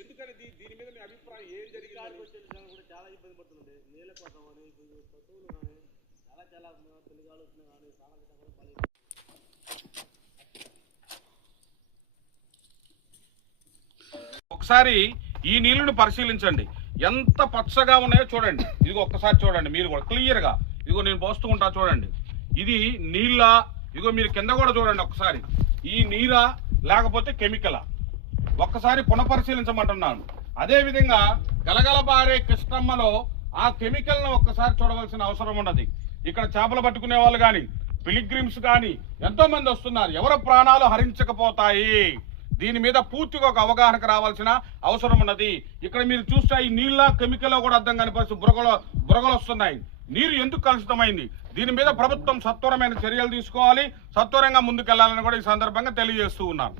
ఎందుకని దీని మీద మీ అభిప్రాయం ఏం జరిగింది? కూడా చాలా ఇబ్బంది పడుతుంది నీళ్ళ కోసం అని పశువులు కానీ చాలా తెలుగు ఆలోచన కానీ ఒకసారి ఈ నీళ్లను పరిశీలించండి, ఎంత పచ్చగా ఉన్నాయో చూడండి. ఇదిగో ఒక్కసారి చూడండి మీరు కూడా క్లియర్గా. ఇదిగో నేను పోస్తూ ఉంటా చూడండి, ఇది నీళ్ళ. ఇదిగో మీరు కింద కూడా చూడండి ఒకసారి, ఈ నీరా లేకపోతే కెమికలా ఒక్కసారి పునఃపరిశీలించమంటున్నాను. అదేవిధంగా గలగలబారే కృష్ణమ్మలో ఆ కెమికల్ను ఒక్కసారి చూడవలసిన అవసరం ఉన్నది. ఇక్కడ చేపలు పట్టుకునే వాళ్ళు కానీ పిలిగ్రిమ్స్ కానీ ఎంతో మంది వస్తున్నారు. ఎవరి ప్రాణాలు హరించకపోతాయి, దీని మీద పూర్తిగా ఒక అవగాహనకు రావాల్సిన అవసరం ఉన్నది. ఇక్కడ మీరు చూస్తే ఈ నీళ్ళ కెమికల్ కూడా అర్థం కాని పరిస్థితి, బురగలు వస్తున్నాయి. నీరు ఎందుకు కలుషితమైంది? దీని మీద ప్రభుత్వం సత్వరమైన చర్యలు తీసుకోవాలి, సత్వరంగా ముందుకెళ్లాలని కూడా ఈ సందర్భంగా తెలియజేస్తూ ఉన్నాను.